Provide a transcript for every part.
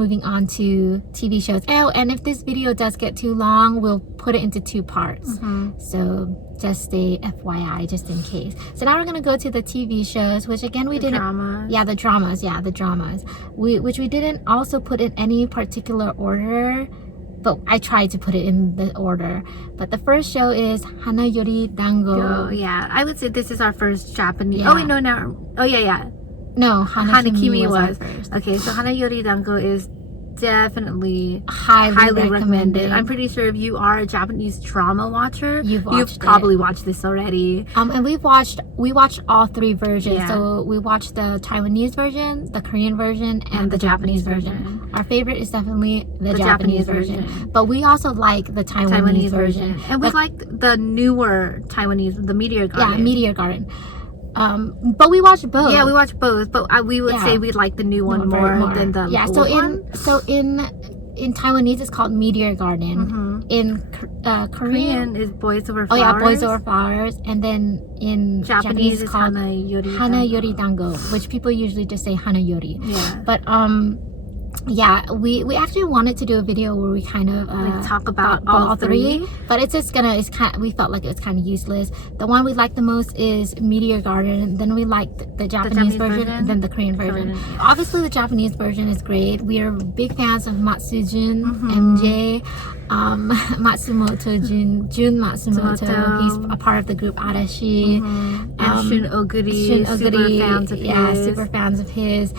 moving on to TV shows. Oh, and if this video does get too long, we'll put it into 2 parts. So just stay FYI, just in case. So now we're gonna go to the TV shows, which again we didn't. Dramas. Yeah, the dramas. Which we didn't also put in any particular order, but I tried to put it in the order. But the first show is Hana Yori Dango. Oh, yeah. I would say this is our first Japanese. Yeah. Oh, wait, no, no. Oh, yeah. No, Hana Kimi was our was. first. Okay, so Hana Yori Dango is definitely Highly recommended. I'm pretty sure if you are a Japanese drama watcher, you've probably watched this already. And we watched all 3 versions. Yeah. So we watched the Taiwanese version, the Korean version, and the Japanese version. Our favorite is definitely the Japanese version. But we also like the Taiwanese version. And we like the newer Taiwanese, the Meteor Garden. Yeah, Meteor Garden. But we watched both. Yeah, we watched both, but we would say we like the new one more than the old one. So in Taiwanese it's called Meteor Garden. In Korean is Boys Over Flowers. Oh yeah, Boys Over Flowers. And then in Japanese it's called Hana Yori Dango, which people usually just say Hana Yori. Yeah. But yeah, we actually wanted to do a video where we kind of like talk about all 3, but we felt like it was kind of useless. The one we liked the most is Meteor Garden, and then we liked the Japanese version, and then the Korean version. Obviously the Japanese version is great. We are big fans of Matsujun, MJ, Matsumoto, Jun Matsumoto. He's a part of the group Arashi, and Shun Oguri, super fans of his.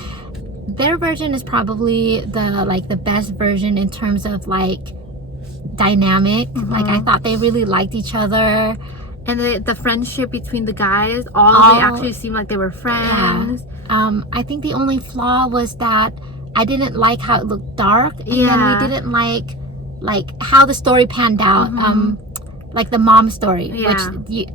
Their version is probably the best version in terms of like dynamic. Like I thought they really liked each other, and the friendship between the guys, all they actually seemed like they were friends. Yeah. I think the only flaw was that I didn't like how it looked dark, and then we didn't like how the story panned out. Like the mom story, which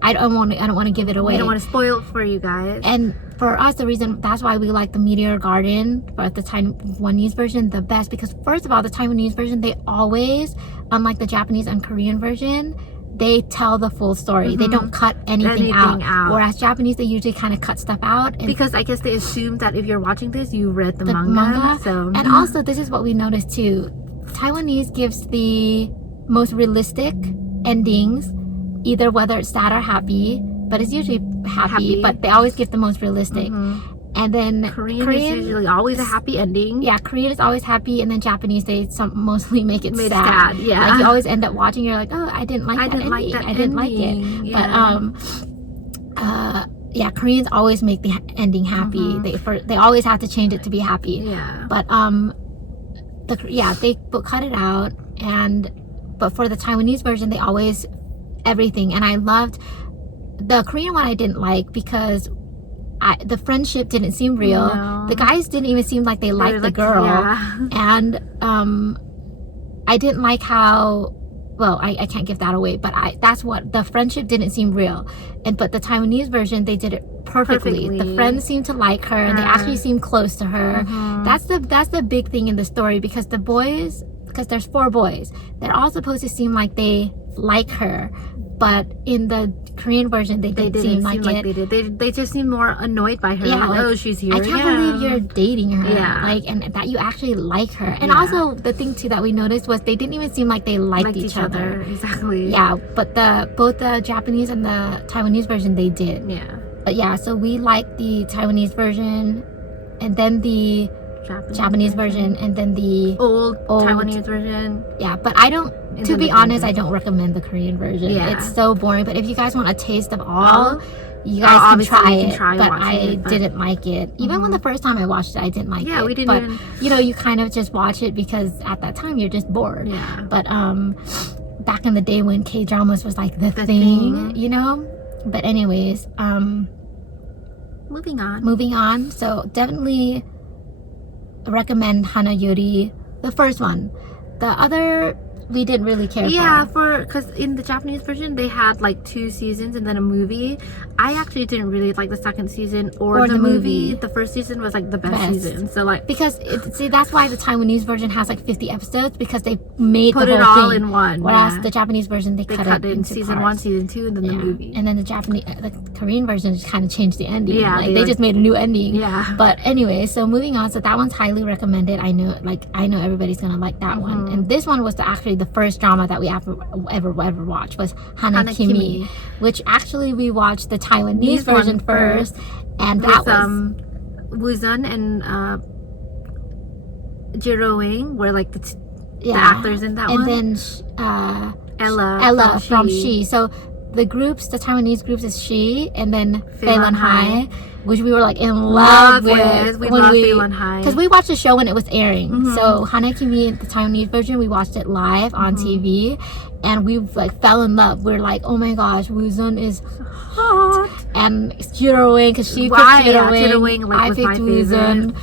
I don't want to give it away. We don't want to spoil it for you guys. And for us, the reason that's why we like the Meteor Garden, but the Taiwanese version the best, because first of all, the Taiwanese version, they always, unlike the Japanese and Korean version, they tell the full story. They don't cut anything out. Whereas Japanese, they usually kind of cut stuff out. Because I guess they assume that if you're watching this, you read the manga. So. And also, this is what we noticed too. Taiwanese gives the most realistic endings, either whether it's sad or happy, but it's usually happy. But they always give the most realistic. And then Korean is usually always a happy ending. Yeah, Korean is always happy, and then Japanese, they mostly make it sad. Yeah, like you always end up watching, you're like, oh, I didn't like that ending. I didn't like it. Yeah. But yeah, Koreans always make the ending happy. They always have to change it to be happy. Yeah. But they cut it out, but for the Taiwanese version, they always everything. And I loved the Korean one. I didn't like because the friendship didn't seem real. No. The guys didn't even seem like they liked the girl. Yeah. And I didn't like how, well, I can't give that away, but that's what, the friendship didn't seem real. But the Taiwanese version, they did it perfectly. The friends seemed to like her, and they actually seemed close to her. That's the big thing in the story, because the boys, because there's 4 boys, they're all supposed to seem like they like her, but in the Korean version they didn't seem like it. They just seem more annoyed by her. Yeah, like, oh, she's here. I can't believe you're dating her. Yeah. Like, and that you actually like her. And also the thing too that we noticed was they didn't even seem like they liked each other. Exactly. Yeah, but both the Japanese and the Taiwanese version, they did. Yeah. But yeah, so we liked the Taiwanese version, and then the Japanese version, and then the old Taiwanese version. Yeah, but I don't, to be honest, I don't recommend the Korean version. Yeah. It's so boring. But if you guys want a taste of all, you guys can try it. But I didn't like it. Even when the first time I watched it, I didn't like it. Yeah, we didn't. But you kind of just watch it because at that time you're just bored. Yeah. But back in the day when K-dramas was like the thing, But anyways, moving on. So definitely recommend Hana Yori, the first one. The other we didn't really care because in the Japanese version they had like 2 seasons and then a movie. I actually didn't really like the second season or the movie. The first season was like the best season. So like because that's why the Taiwanese version has like 50 episodes, because they made put the it whole all thing. in one. Whereas the Japanese version they cut it in into season parts. 1, season 2, and then the movie. And then the Korean version just kind of changed the ending. Yeah, like they just made a new ending. Yeah. But anyway, so moving on. So that one's highly recommended. I know everybody's gonna like that one. And this one was actually the first drama that we ever watched was Hana Kimi, which actually we watched the Taiwanese version first, and that was Woo-sun and Jiro-ing were like the actors in that one. And then Ella from She. So the Taiwanese groups is She, and then Feilun High, which we were like in love with. We love Feilun High because we watched the show when it was airing. So Hana Kimi, the Taiwanese version, we watched it live on TV, and we like fell in love. We're like, oh my gosh, Woo-sun is hot, and Jiro-ing, because she picked Jiro-ing, I picked Woo-sun,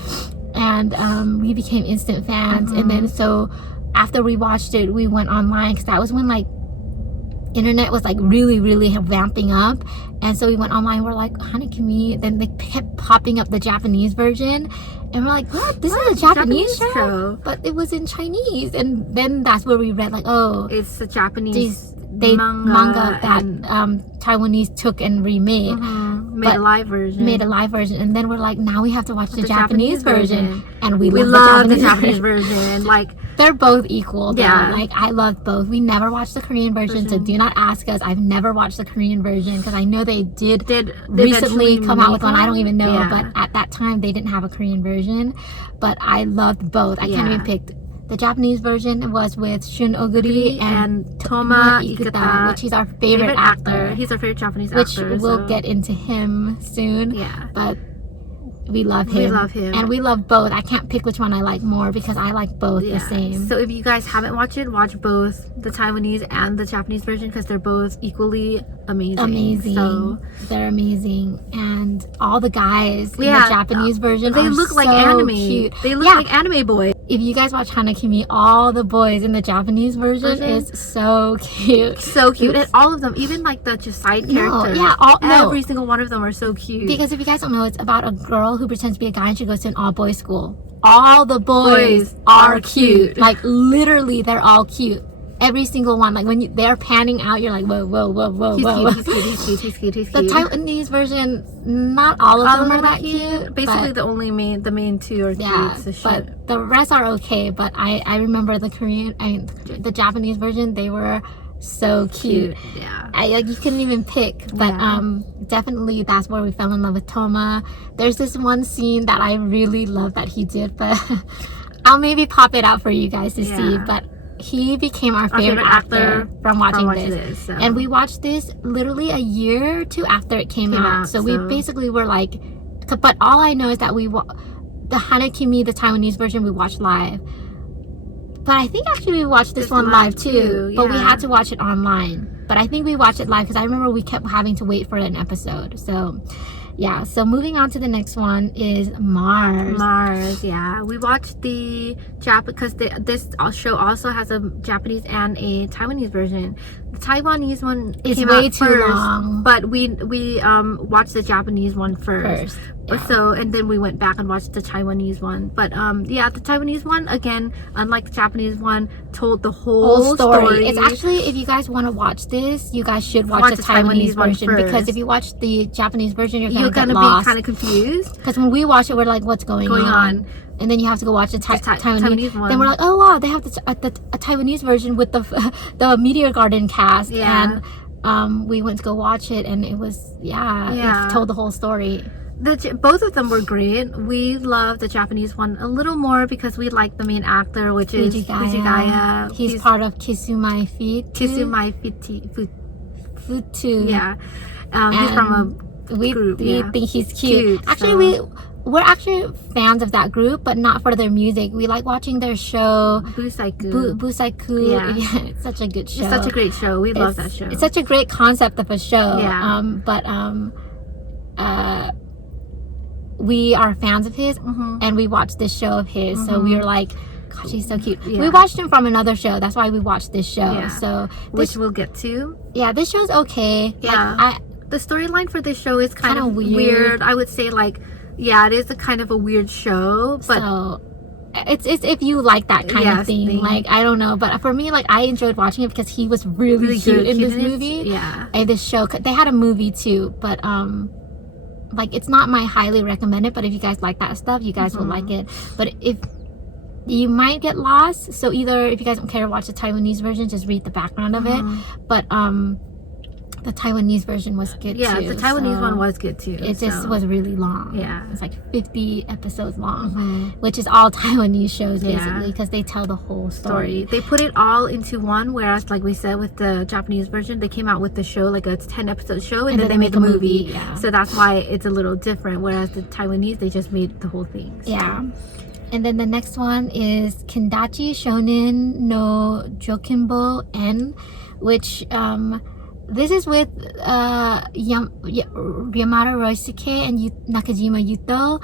and we became instant fans. And then so after we watched it, we went online, because that was when like internet was like really vamping up, and so we went online. We're like, Hana Kimi, then they kept popping up the Japanese version, and we're like, what, this is a Japanese show? But it was in Chinese. And then that's where we read like, oh, it's a Japanese manga that Taiwanese took and remade, made a live version. And then we're like, now we have to watch the Japanese version. And we love the Japanese version. Like, they're both equal though. Yeah. Like, I love both. We never watched the Korean version, so do not ask us. I've never watched the Korean version, because I know they did recently come out with one. I don't even know, but at that time they didn't have a Korean version. But I loved both. I can't even pick. The Japanese version was with Shun Oguri and Toma Ikeda, which he's our favorite actor. He's our favorite Japanese actor. Which we'll get into him soon. Yeah. But we love him. And we love both. I can't pick which one I like more, because I like both the same. So if you guys haven't watched it, watch both the Taiwanese and the Japanese version, because they're both equally amazing. So they're amazing. And all the guys in the Japanese version, they look like anime. Cute. They look like anime boys. If you guys watch Hana Kimi, all the boys in the Japanese version is so cute. So cute. And all of them, even like the just side characters. Every single one of them are so cute. Because if you guys don't know, it's about a girl who pretends to be a guy, and she goes to an all-boys school. All the boys are cute. Like, literally, they're all cute. Every single one. Like, when they're panning out, you're like, whoa. He's cute. The Taiwanese version, not all of them are that cute. Basically, the main two are cute. Yeah, but the rest are okay. But I remember the Japanese version, they were so cute. Yeah. You couldn't even pick. But definitely that's where we fell in love with Toma. There's this one scene that I really love that he did, but I'll maybe pop it out for you guys to see. But he became our favorite actor from watching this. So. And we watched this literally a year or two after it came out. So we basically were like, but all I know is that the Hana Kimi, the Taiwanese version, we watched live. But I think actually we watched this one live too. But we had to watch it online. But I think we watched it live, because I remember we kept having to wait for an episode. So yeah, so moving on to the next one is Mars. We watched the because this show also has a Japanese and a Taiwanese version. The Taiwanese one is way too long, but we watched the Japanese one first. So, and then we went back and watched the Taiwanese one. But the Taiwanese one, again, unlike the Japanese one, told the whole story. It's actually, if you guys want to watch this, you guys should watch the Taiwanese version, because if you watch the Japanese version, you're gonna be kind of confused. Because when we watch it, we're like, what's going on? And then you have to go watch the Taiwanese one. Then we're like, oh wow, they have a Taiwanese version with the Meteor Garden cast. And we went to go watch it, and it was it told the whole story. Both of them were great. We love the Japanese one a little more because we like the main actor, which is Fujigaya. He's part of Kisumai Futu. Yeah. He's from a group. We think he's cute. Actually, we're actually fans of that group, but not for their music. We like watching their show. Busaiku. Yeah. It's such a good show. It's such a great show. We love that show. It's such a great concept of a show. We are fans of his, and we watched this show of his. So we were like, God, she's so cute. Yeah. We watched him from another show. That's why we watched this show. Yeah. So which we'll get to. Yeah, this show's okay. Yeah. Like, the storyline for this show is kind of weird. I would say like, yeah, it is a kind of a weird show, but so it's if you like that kind of thing. Like, I don't know, but for me, like, I enjoyed watching it because he was really cute in this movie. Yeah. And this show, they had a movie too, but like, it's not my highly recommended, but if you guys like that stuff, you guys will like it. But if you might get lost, so either if you guys don't care to watch the Taiwanese version, just read the background of it. But the Taiwanese version was good too. Yeah, the Taiwanese one was good too. It just was really long. Yeah. It's like 50 episodes long, which is all Taiwanese shows basically, because they tell the whole story. They put it all into one, whereas like we said with the Japanese version, they came out with the show, like a 10 episode show, and then they make a movie. Yeah. So that's why it's a little different, whereas the Taiwanese, they just made the whole thing. So. Yeah. And then the next one is Kindachi Shonen no Jikenbo N, which this is with Yamada Roisuke and Nakajima Yuto.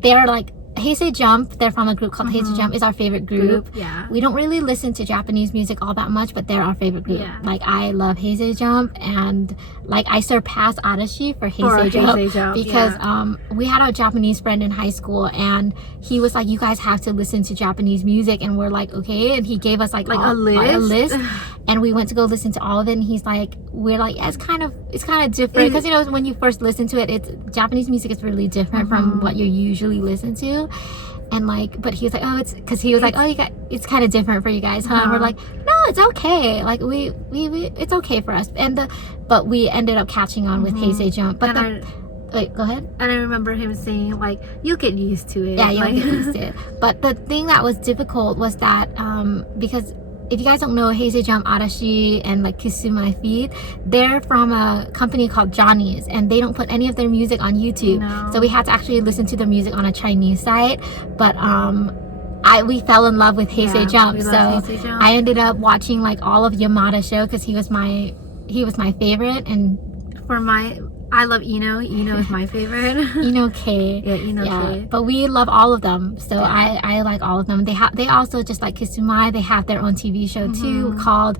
They're like Heisei Jump. They're from a group called Heisei Jump. Is our favorite group. Yeah. We don't really listen to Japanese music all that much, but they're our favorite group. Yeah. Like, I love Heisei Jump, and like, I surpassed Arashi for Heisei Jump because we had a Japanese friend in high school, and he was like, you guys have to listen to Japanese music, and we're like, okay, and he gave us like a list. And we went to go listen to all of it, and he's like, we're like, yeah, it's kind of different, because you know, when you first listen to it, it's Japanese music is really different from what you usually listen to. And like, but he was like, oh, it's because he was like, oh, it's kind of different for you guys, huh? And we're like, no, it's okay, like we it's okay for us. And but we ended up catching on with Heisei Jump. But wait, go ahead. And I remember him saying like, you'll get used to it. Yeah, you'll get used to it. But the thing that was difficult was that because if you guys don't know, Heisei Jump, Arashi, and like Kisumai Feed, they're from a company called Johnny's, and they don't put any of their music on YouTube. So we had to actually listen to their music on a Chinese site. But we fell in love with Heisei Jump, so I ended up watching like all of Yamada's show because he was my favorite. And I love Ino. Ino is my favorite. Ino K. Yeah, Ino K. But we love all of them. So I like all of them. They also, just like Kisumai, they have their own TV show too called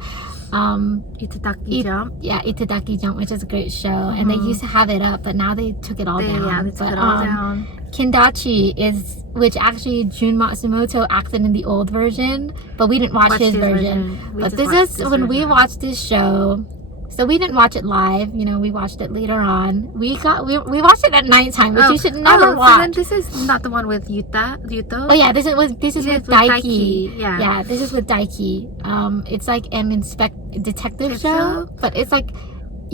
Itadaki Jump. Yeah, Itadaki Jump, which is a great show. And they used to have it up, but now they took it all down. Yeah, they took it all down. Kindachi is, which actually Jun Matsumoto acted in the old version, but we didn't watch his version. But this is when we watched this show. So we didn't watch it live, you know, we watched it later on. We watched it at nighttime, which you should never watch. So then this is not the one with Yuto? Oh yeah, this is with Daiki. Yeah, this is with Daiki. It's like an detective show, but it's like,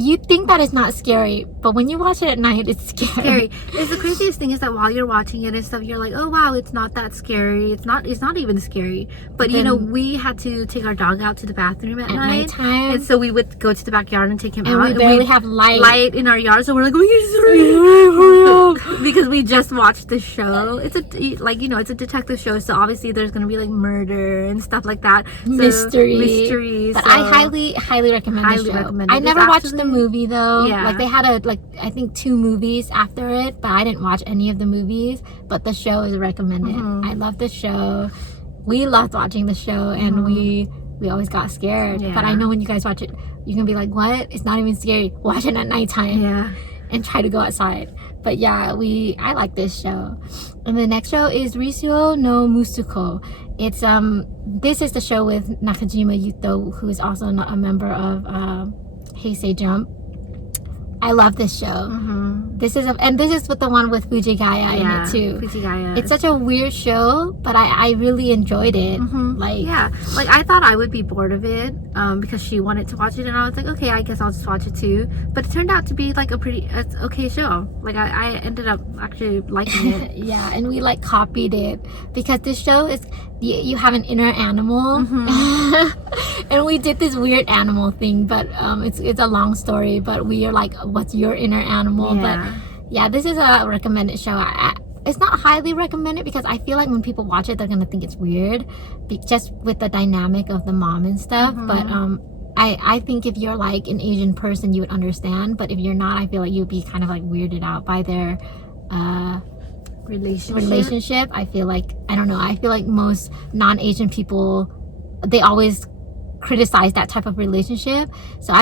you think that it's not scary, but when you watch it at night, it's scary. It's the craziest thing is that while you're watching it and stuff, you're like, oh wow, it's not that scary. It's not even scary. But you know, we had to take our dog out to the bathroom at nighttime, and so we would go to the backyard and take him out. And we barely have light in our yard, so we're like, oh, because we just watched the show. It's it's a detective show, so obviously there's gonna be like murder and stuff like that. So, mystery. But I highly recommend the show. I never watched the movie though. Like, they had I think 2 movies after it, but I didn't watch any of the movies. But the show is recommended. I love the show. We loved watching the show, and we always got scared. But I know when you guys watch it, you're gonna be like, what? It's not even scary. Watch it at nighttime. And try to go outside. But yeah, I like this show. And the next show is Risou no Musuko. It's this is the show with Nakajima Yuto, who is also a member of Heisei Jump. I love this show. This is with the one with Fujigaya in it too. Fujigaya. It's such a weird show, but I really enjoyed it. Like I thought I would be bored of it because she wanted to watch it, and I was like, okay, I guess I'll just watch it too. But it turned out to be like a pretty okay show. Like I ended up actually liking it. Yeah, and we like copied it because this show is you have an inner animal, and we did this weird animal thing. But it's a long story. But we are like, what's your inner animal? But yeah, this is a recommended show. It's not highly recommended because I feel like when people watch it, they're gonna think it's weird, just with the dynamic of the mom and stuff. But I think if you're like an Asian person, you would understand. But if you're not, I feel like you'd be kind of like weirded out by their relationship. I feel like, I don't know, I feel like most non-Asian people, they always criticize that type of relationship. So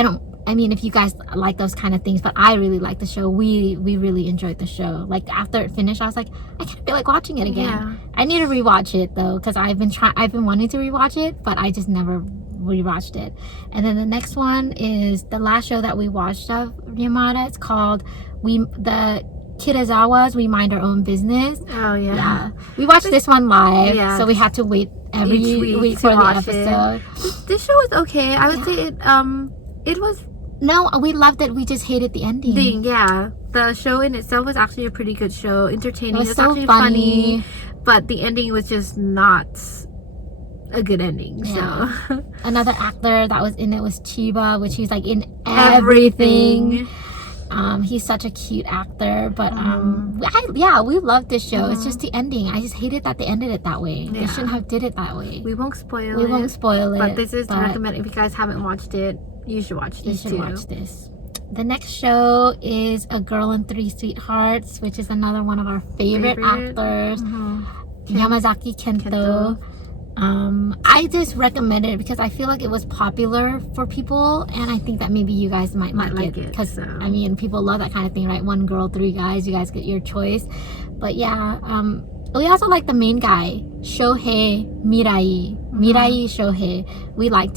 I mean, if you guys like those kind of things, but I really like the show. We really enjoyed the show. Like after it finished, I was like, I kind of feel like watching it again. Yeah. I need to rewatch it though, because I've been wanting to rewatch it, but I just never rewatched it. And then the next one is the last show that we watched of Yamada. It's called the Kitazawas, We Mind Our Own Business. Oh yeah. We watched this one live, so we had to wait every week for the episode. This show was okay. I would say it was. No, we loved it. We just hated the ending. Yeah, the show in itself was actually a pretty good show, entertaining. It was so actually funny, but the ending was just not a good ending. Yeah. So another actor that was in it was Chiba, which he's like in everything. He's such a cute actor, but we loved this show. It's just the ending. I just hated that they ended it that way. They shouldn't have did it that way. We won't spoil it. But this is to recommend. If you guys haven't watched it, you should watch this too. Watch this. The next show is A Girl and Three Sweethearts, which is another one of our favorite actors, Yamazaki Kento. I just recommended it because I feel like it was popular for people, and I think that maybe you guys might like it because I mean, people love that kind of thing, right? One girl, three guys. You guys get your choice. But yeah, we also like the main guy, Shohei Mirai Shohei. We like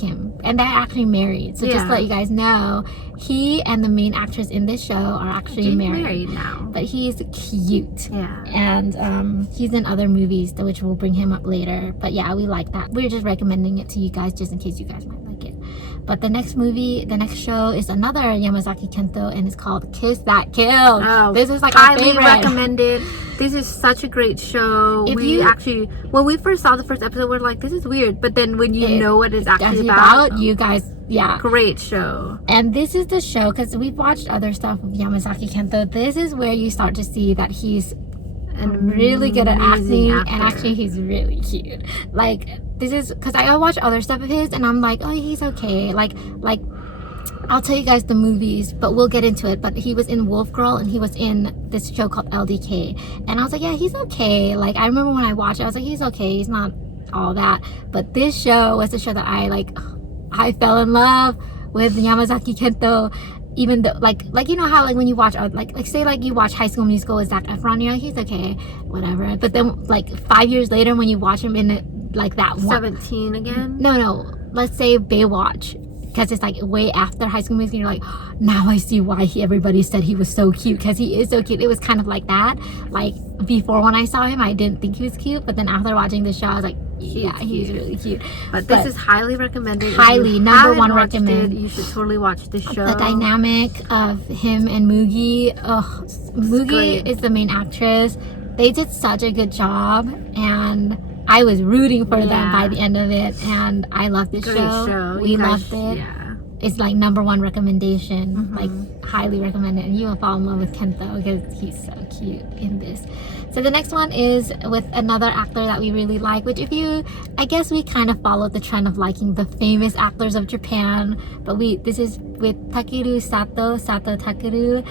him, and they're actually married. So just to let you guys know, he and the main actress in this show are actually married now. But he's cute, and he's in other movies, which we'll bring him up later. But yeah, we like that. We're just recommending it to you guys just in case you guys might like it. But the next show is another Yamazaki Kento, and it's called Kiss That Kill. Oh, this is like our favorite. Highly recommended. This is such a great show. When we first saw the first episode, we're like, this is weird. But then when you know what it's actually about, you guys, great show. And this is the show, because we've watched other stuff of Yamazaki Kento. This is where you start to see that he's really good at acting, and actually he's really cute. Like, this is because I watch other stuff of his, and I'm like, oh, he's okay. Like I'll tell you guys the movies, but we'll get into it. But he was in Wolf Girl, and he was in this show called LDK, and I was like, yeah, he's okay. Like, I remember when I watched it, I was like, he's okay, he's not all that. But this show was the show that I fell in love with Yamazaki Kento. Even though, like you know how, like, when you watch, like say, like, you watch High School Musical with Zac Efron, you're like, he's okay, whatever. But then, like, 5 years later, when you watch him in it, like that 17 again? No, let's say Baywatch, because it's like way after High School Musical, you're like, now I see why everybody said he was so cute, because he is so cute. It was kind of like that. Like, before, when I saw him, I didn't think he was cute, but then after watching the show, I was like, yeah, he's really cute. But this is highly recommended. Highly, number one recommend. You should totally watch this show. The dynamic of him and Mugi. Oh, Mugi is the main actress. They did such a good job, and I was rooting for them by the end of it. And I love this show. We loved it. Yeah. It's like number one recommendation. Like, highly recommended. And you will fall in love with Kento because he's so cute in this. So the next one is with another actor that we really like, which I guess we kind of followed the trend of liking the famous actors of Japan, but this is with Takeru Sato Takeru.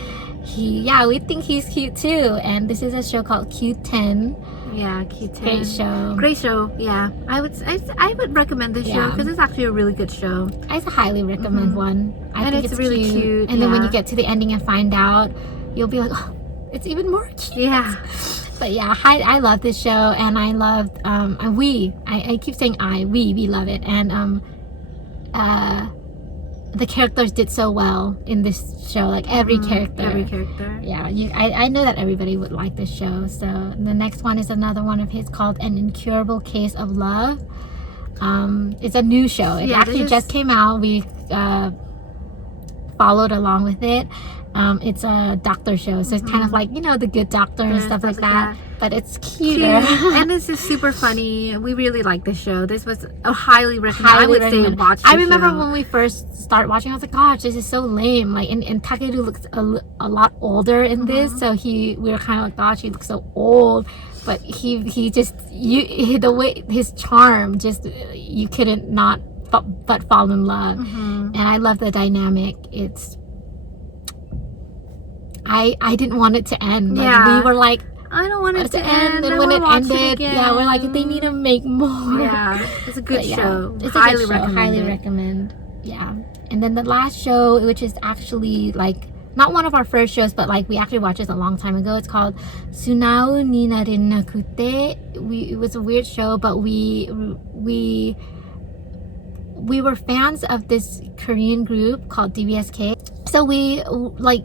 We think he's cute too, and this is a show called Q10. Yeah, Q10. Great show. Yeah, I would recommend this show because it's actually a really good show. I highly recommend one. I think it's really cute. And then when you get to the ending and find out, you'll be like, oh, it's even more cute. Yeah. But yeah, I love this show, and I loved I keep saying we love it, and the characters did so well in this show, like every character. Yeah, I know that everybody would like this show. So the next one is another one of his called An Incurable Case of Love. It's a new show. It actually just came out. We followed along with it. It's a doctor show, so it's kind of like, you know, The Good Doctor and stuff like that, but it's cuter. And this is super funny. We really like this show. This was a highly recommended. I would say watch this I remember when we first started watching, I was like, gosh, this is so lame. Like, and Takeru looks a lot older in this, so we were kind of like, gosh, he looks so old. But he just, the way, his charm, just, you couldn't not but fall in love. And I love the dynamic. I didn't want it to end. Like, we were like, I don't want it to end. And when it ended, yeah, we're like, they need to make more. Yeah, it's a good show. It's highly a good show. Highly recommend. Yeah. And then the last show, which is actually like not one of our first shows, but like we actually watched this a long time ago. It's called Sunao ni Narenakute. It was a weird show, but we were fans of this Korean group called DBSK. So we like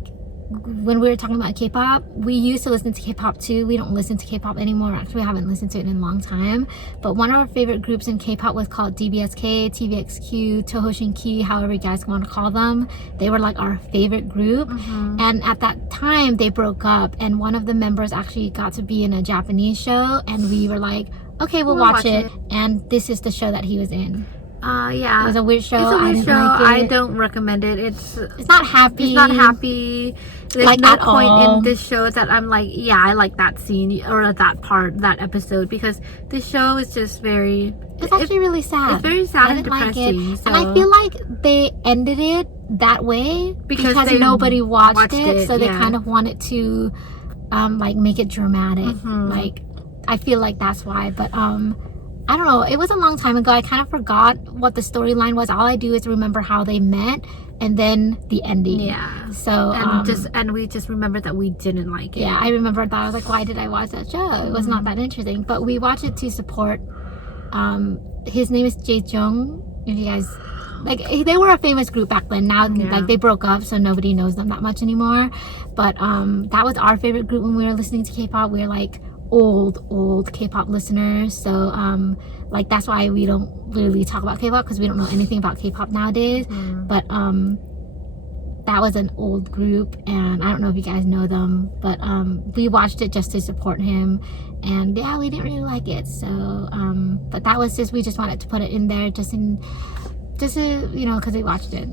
when we were talking about K-pop, we used to listen to K-pop too. We don't listen to K-pop anymore. Actually, we haven't listened to it in a long time. But one of our favorite groups in K-pop was called DBSK, TVXQ, Tohoshinki, however you guys want to call them. They were like our favorite group. And at that time, they broke up. And one of the members actually got to be in a Japanese show. And we were like, okay, we'll watch it. And this is the show that he was in. Yeah. It was a weird show. It's a weird show. Like I don't recommend it. It's not happy. It's not happy. There's like no at point all. in this show that I'm like, yeah, I like that scene or that part, that episode, because this show is just very... It's actually really sad. It's very sad and Like depressing. it. So. And I feel like they ended it that way because nobody watched it. So they kind of wanted to like make it dramatic. Like I feel like that's why. But I don't know. It was a long time ago. I kind of forgot what the storyline was. All I do is remember how they met and then the ending. Yeah. So and we just remember that we didn't like it. Yeah, I remember that. I was like, why did I watch that show? It was not that interesting. But we watched it to support. His name is Jae Jung. If you guys like, they were a famous group back then. Now like they broke up, so nobody knows them that much anymore. But that was our favorite group when we were listening to K-pop. We were like old K-pop listeners, so like that's why we don't really talk about K-pop, because we don't know anything about K-pop nowadays. But that was an old group, and I don't know if you guys know them, but we watched it just to support him, and yeah, we didn't really like it. So but that was just, we just wanted to put it in there just to, you know, because we watched it.